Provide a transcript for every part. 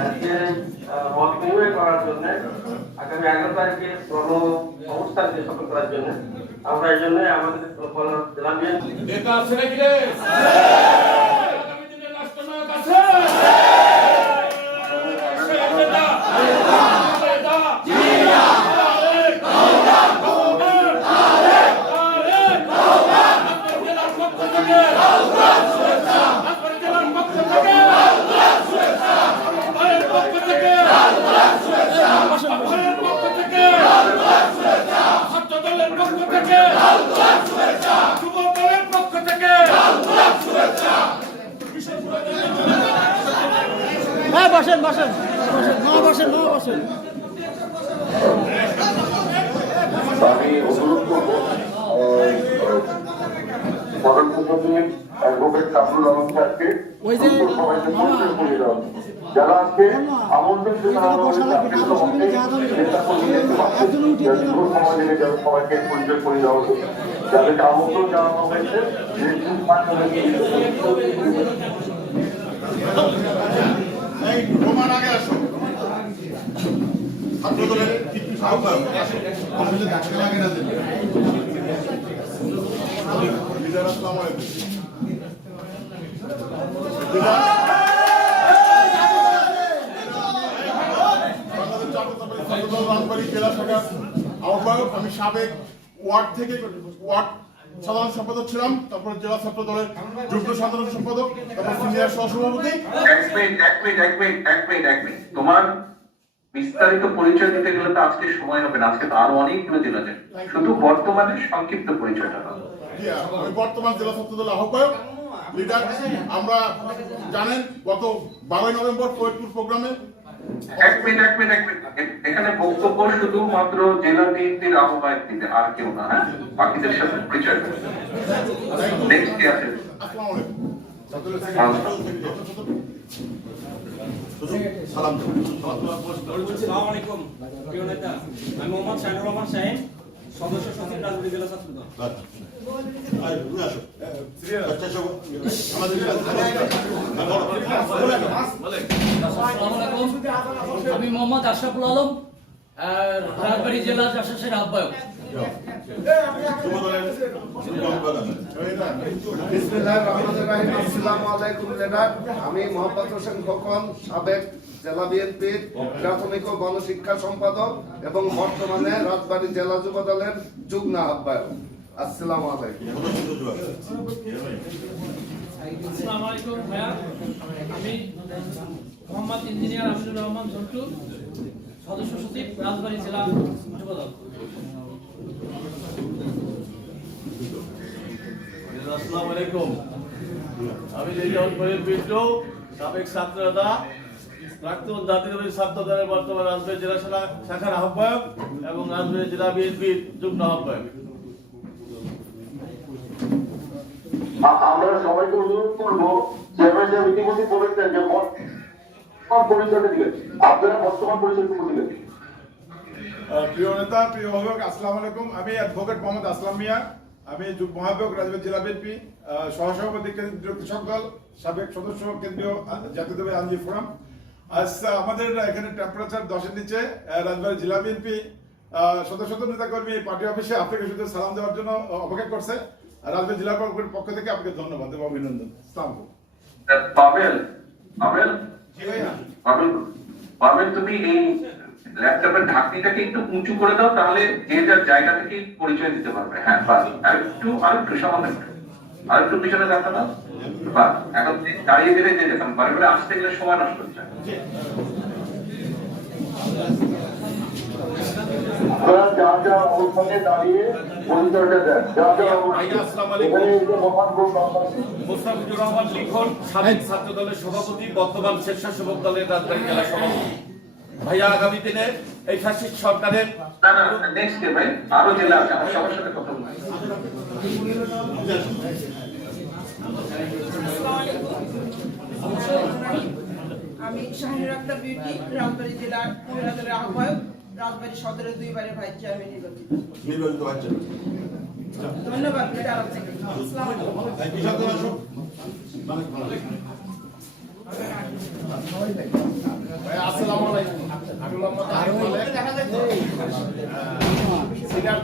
আজকে আহ, মত বিনিময় করার জন্য আগামী এগারো তারিখে গণ অবস্থান যে সফল করার জন্য আমরা এই জন্য আমাদের জেলা বিএনপি নেতা আছে নাকি রে আগামী দিনে রাষ্ট্রনায়ক আছে আছে নেতা নেতা তারেক তারেক তারেক আপনার জেলার পক্ষ থেকে আপনার জেলার পক্ষ থেকে ভাইয়ের পক্ষ থেকে ভাইয়ের পক্ষ থেকে ছাত্র দলের পক্ষ থেকে যুব দলের পক্ষ থেকে হ্যাঁ বসেন বসেন বসেন মা বসেন মা বসেন আমি অনুরোধ করব প্রধান সচিব অ্যাডভোকেট কামরুল আলম সাহেবকে ওই যে সবাইকে মামা। পরিচয় করিয়ে দেওয়া হবে। যারা আজকে আমন্ত্রণ জানানো হয়েছে আজকে তো অনেক নেতা কর্মী দেখতে পাচ্ছি। যারা যুব সমাজ থেকে যারা সবাইকে পরিচয় করিয়ে দেওয়া হবে। যাদেরকে আমন্ত্রণ জানানো হয়েছে এই, রোমান, আগে আসো। ছাত্রদলের আহ্বায়ক আসলে ডাকতে লাগে না আসসালামু আলাইকুম আমি সাবেক ওয়ার্ড থেকে ওয়ার্ড সাধারণ সম্পাদক ছিলাম তারপর জেলা ছাত্র দলের যুগ্ম সাধারণ সম্পাদক তারপর সিনিয়র সহসভাপতি। এক মিনিট এক মিনিট এক মিনিট এক মিনিট এক মিনিট। তোমার বিস্তারিত পরিচয় দিতে গেলে তো আজকে সময় হবে না আজকে তো আরও অনেকগুলো দিন আছে শুধু বর্তমানে সংক্ষিপ্ত পরিচয়টা আমি বর্তমান জেলা ছাত্র দলের আহ্বায়ক লিডার আমরা জানেন গত বারোই নভেম্বর ফরিদপুর প্রোগ্রামে এক মিনিট এক মিনিট এক মিনিট। এখানে বক্তব্য শুধুমাত্র জেলা বিএনপির আহ্বায়ক দিতে আর কেউ না হ্যাঁ? বাকিদের সাথে পরিচয় নেক্সট কি আছে? সালাম। আলাইকুম। প্রিয় নেতা আমি মোহাম্মদ শাহিনুর রহমান শাহিন আমি মোহাম্মদ আশরাফুল আলম রাজবাড়ি জেলা আহ্বায়ক। আমি মোহাম্মদ হোসেন খোকন সাবেক জেলা বিএনপির প্রাথমিক ও গণশিক্ষা সম্পাদক এবং বর্তমানে রাজবাড়ী জেলা যুব দলের যুগ্ম আহ্বায়ক আসসালামু আলাইকুম ভাইয়া আমি মোহাম্মদ ইঞ্জিনিয়ার আমিনুর রহমান সদস্য সচিব রাজবাড়ী জেলা যুবদল আসসালামু আলাইকুম। আমি রেজাউল করিম বিট্টু সাবেক ছাত্রনেতা প্রাক্তন জাতীয়তাবাদী ছাত্র বর্তমান রাজবাড়ী জেলা শাখার আহ্বায়ক এবং রাজবাড়ী জেলা বিএনপির যুগ্ম আহ্বায়ক। আমরা সবাইকে অনুরোধ করব চেয়ারম্যান সাহেব ইতিমধ্যে বলেছেন যে বর্তমান পরিচয়টা দিলেন আপনারা বর্তমান পরিচয়টুকু আহ, প্রিয় নেতা প্রিয় অভিভাবক আসসালামু আলাইকুম। আমি অ্যাডভোকেট মোহাম্মদ আসলাম মিয়া। আমি মহাবিভাগ রাজবাড়ী জেলা বিএনপি সহসভাপতি কেন্দ্রীয় কৃষক দল সাবেক সদস্য কেন্দ্রীয় আহ, জাতীয়তাবাদী আইনজীবী ফোরাম। আজ আমাদের এখানে টেম্পারেচার দশের নিচে রাজবাড়ী জেলা বিএনপি শত শত নেতা কর্মী পার্টি অফিসে আপনাকে শুধু সালাম দেওয়ার জন্য অপেক্ষা করছে। রাজবাড়ী জেলা পক্ষ থেকে আপনাকে ধন্যবাদ এবং অভিনন্দন। আলাইকুম। পাবেল পাবেল পাবেল তুমি এই ল্যাপটপের ঢাকনিটাকে একটু উঁচু করে দাও তাহলে যে যার জায়গা থেকে পরিচয় দিতে পারবে। হ্যাঁ বাস আর একটু আর একটু সামান্য একটু। আর একটু পিছনে দেখা দাও বাস এখন দাঁড়িয়ে গেলে যে যেতাম বারে বারে আসতে গেলে সময় নষ্ট হচ্ছে। যা যা দাঁড়িয়ে পরিচয়টা দেন। যা যা মোস্তাফিজুর রহমান লিখন সাবেক ছাত্র দলের সভাপতি বর্তমান স্বেচ্ছাসেবক দলের রাজবাড়ী জেলা সভাপতি। ভাইয়া আগামী দিনে এই শাসিক সরকারের না না নেক্সট ডে ভাই আরও জেলা আছে সবার সাথে কথা বলব। আমি শাহিনুর আক্তার বিউটি রাজবাড়ী জেলার মহিলা দলের আহ্বায়ক রাজবাড়ী সদরের দুইবারের ভাইস চেয়ারম্যান নির্বাচিত। নির্বাচিত ধন্যবাদ আসসালামু আলাইকুম কৃষক দল আসুক। ভাইয়া যুগ্ম সম্পাদক রাজবাড়ী জেলা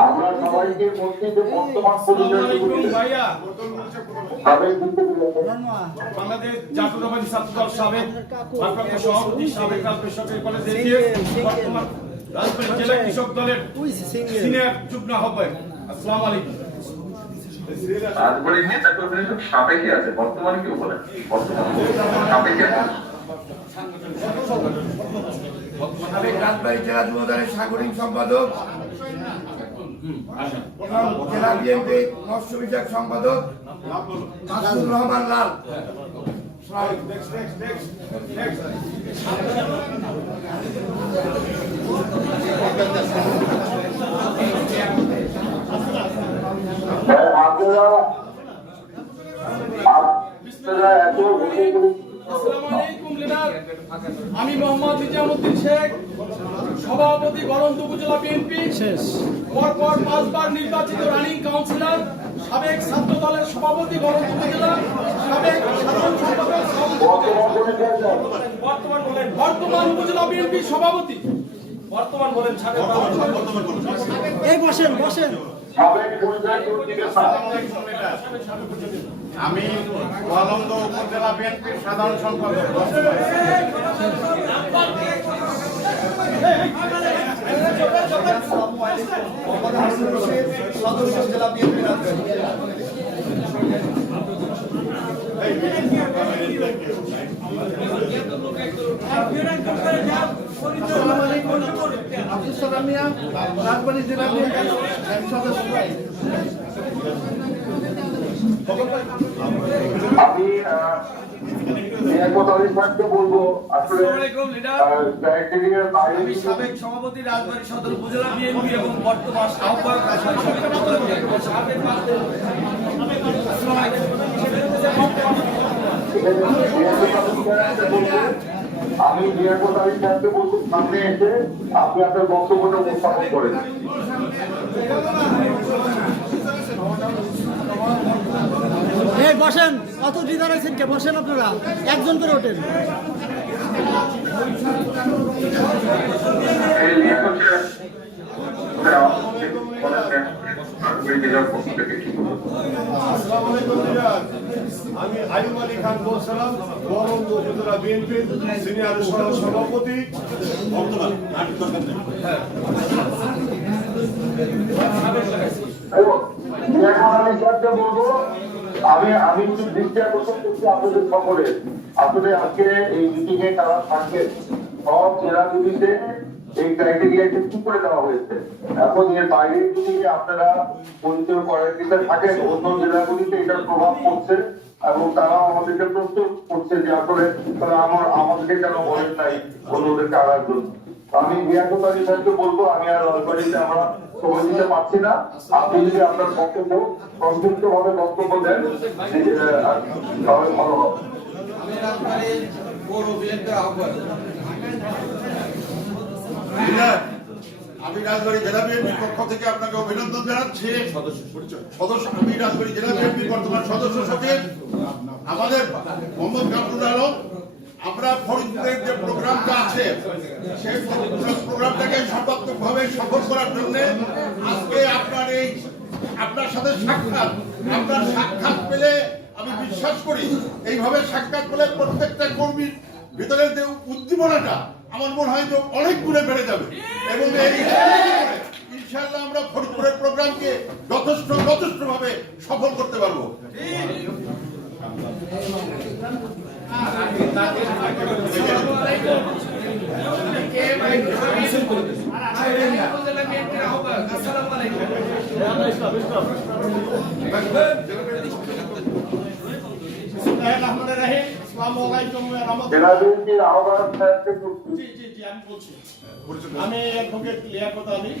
আমরা সবাইকে বলছি যে বর্তমান পরিবেশগুলি ভাইয়া সাবেক বিদ্যুৎ বাংলাদেশ জাতীয়তাবাদী ছাত্র দল সাবেক ভারপ্রাপ্ত সভাপতি সাবেক রাজবাড়ী কলেজ বর্তমান রাজবাড়ী জেলা কৃষক দলের সিনিয়র যুগ্ম আহ্বায়ক। আসসালামু আলাইকুম। রাজবাড়ি নেতা কর্মীরা সব আছে বর্তমানে কেউ বলে বর্তমানে সাপেক্ষে আছে। সাবেক রাজবাড়ী জেলা যুব দলের সাংগঠনিক সম্পাদক জেলা বিএনপি মৎস্য বিষয়ক সম্পাদক Masudur Rahman Lal. Next next next next আপনারা এত আমি মোহাম্মদ নিজামুদ্দিন শেখ সভাপতি গরন্ত উপজেলা বিএনপি। শেষ। পরপর পাঁচবার নির্বাচিত রানিং কাউন্সিলর সাবেক ছাত্র দলের সভাপতি গরন্ত উপজেলা সাবেক সাধারণ সম্পাদক বর্তমান বলেন। বর্তমান উপজেলা বিএনপি সভাপতি। বর্তমান বলেন সাবেক এই বসেন বসেন। সাবেক আমি গোয়ালন্দ উপজেলা বিএনপির সাধারণ সম্পাদক। আব্দুল সালাম মিয়া রাজবাড়ী জেলা সদস্য। আমি বলব। আসলে আমি সাবেক সভাপতি রাজবাড়ী সদর উপজেলা বিএনপি এবং বর্তমান আহ্বায়ক আমি নিরাপদ আলী সাহেবকে বলব। সামনে এসে আপনি আপনার বক্তব্যটা উপস্থাপন করেন এই বসেন অত দিদার আছেন কে? বসেন আপনারা একজন করে ওঠেন। আমি আইয়ুব আলী খান বলছিলাম বহরমপুর উপজেলা বিএনপি সিনিয়র সহ সভাপতি। সাহেবকে বলব আমি আমি একটু দৃষ্টি আকর্ষণ করছি আপনাদের সকলে আসলে আজকে এই মিটিং এ তারা থাকবেন সব জেলাগুলিতে এই ক্রাইটেরিয়াকে কি করে দেওয়া হয়েছে। এখন এর বাইরে যদি আপনারা পরিচয় করার দিতে থাকেন, অন্য জেলাগুলিতে এটার প্রভাব পড়ছে এবং তারাও আমাদেরকে প্রশ্ন করছে যে আসলে তারা আমার, আমাদেরকে কেন বলেন নাই অন্যদেরকে আড়ার জন্য। আমি রিয়াকত আলী সাহেবকে বলব আমি আর রাজবাড়িতে আমরা সময় দিতে পারছি না। আপনি যদি আপনার বক্তব্য সংক্ষিপ্ত ভাবে বক্তব্য দেন তাহলে ভালো হবে। আমি রাজবাড়ী জেলা বিএনপির পক্ষ থেকে আপনাকে অভিনন্দন জানাচ্ছি। সদস্য আমি রাজবাড়ী জেলা বিএনপির বর্তমান সদস্য সচিব। আমাদের মোহাম্মদ কামরুল আলম আমরা ফরিদপুরের যে প্রোগ্রামটা আছে, সেই প্রোগ্রামটাকে সর্বাত্মকভাবে সফল করার জন্য আজকে আপনার এই, আপনার সাথে সাক্ষাৎ, আপনার সাক্ষাৎ পেলে আমি বিশ্বাস করি, এইভাবে সাক্ষাৎ পেলে প্রত্যেকটা কর্মীর ভিতরে যে উদ্দীপনাটা আমার মনে হয় যে অনেক গুণে বেড়ে যাবে। এবং এই ইনশাআল্লাহ আমরা ফরিদপুরের প্রোগ্রামকে যথেষ্ট যথেষ্ট ভাবে সফল করতে পারব। আমি অ্যাডভোকেট লিয়াকত আলী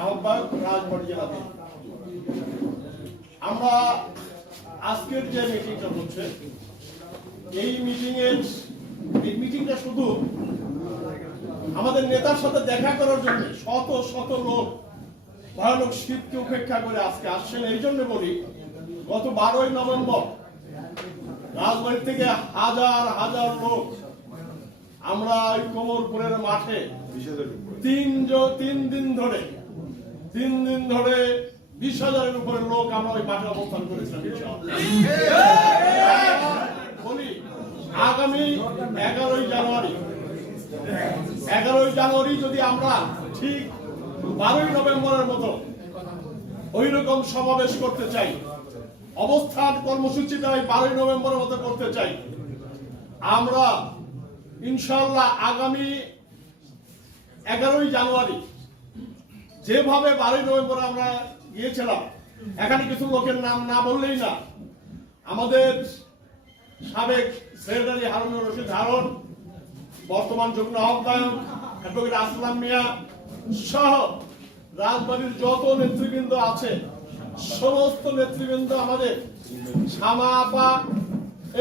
আহ্বায়ক রাজবাড়ী জেলা আমরা আজকের যে মিটিংটা হচ্ছে এই মিটিংয়ের এই মিটিংটা শুধু আমাদের নেতার সাথে দেখা করার জন্য শত শত লোক ভয়ানক শীতকে উপেক্ষা করে আজকে আসছেন। এই জন্য বলি, গত বারোই নভেম্বর রাজবাড়ি থেকে হাজার হাজার লোক আমরা ওই কোমরপুরের মাঠে তিন তিন দিন ধরে, তিন দিন ধরে বিশ হাজারের উপরে লোক আমরা ওই মাঠে অবস্থান করেছিলাম আগামী এগারোই জানুয়ারি। এগারোই জানুয়ারি যদি আমরা ঠিক বারোই নভেম্বরের মতো ওই রকম সমাবেশ করতে চাই, অবস্থান কর্মসূচিটা ওই বারোই নভেম্বরের মতো করতে চাই, আমরা ইনশাল্লাহ আগামী এগারোই জানুয়ারি যেভাবে বারোই নভেম্বর আমরা গিয়েছিলাম, এখানে কিছু লোকের নাম না বললেই না, আমাদের সাবেক সেক্রেটারি হারুনুর রশিদ হারুন, বর্তমান যুগ্ম আহ্বায়ক অ্যাডভোকেট আসলাম মিয়া সহ রাজবাড়ির যত নেতৃবৃন্দ আছে, সমস্ত নেতৃবৃন্দ আমাদের শামা আপা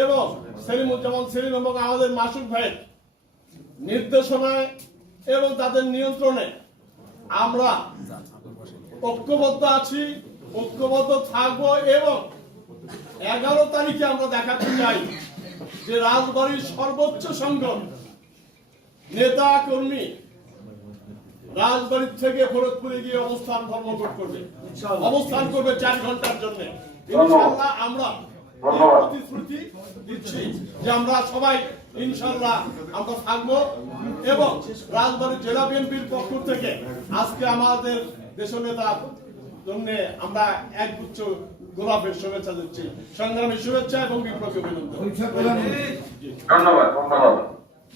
এবং সেলিমুজ্জামান সেলিম এবং আমাদের মাসুক ভাইয়ের নির্দেশনায় এবং তাদের নিয়ন্ত্রণে আমরা ঐক্যবদ্ধ আছি, ঐক্যবদ্ধ থাকব এবং এগারো তারিখে আমরা দেখাতে চাই যে রাজবাড়ির সর্বোচ্চ সংগঠন নেতা কর্মী রাজবাড়ির থেকে ফরিদপুরে গিয়ে অবস্থান ধর্মঘট করবে। অবস্থান করবে চার ঘণ্টার জন্য। ইনশাআল্লাহ আমরা প্রতিশ্রুতি দিচ্ছি যে আমরা সবাই ইনশাল্লাহ আমরা থাকব এবং রাজবাড়ির জেলা বিএনপির পক্ষ থেকে আজকে আমাদের দেশ নেতার জন্য আমরা একগুচ্ছ গোলাপের শুভেচ্ছা দিচ্ছি। সংগ্রামের শুভেচ্ছা এবং বিপ্লবী অভিনন্দন। ধন্যবাদ ধন্যবাদ।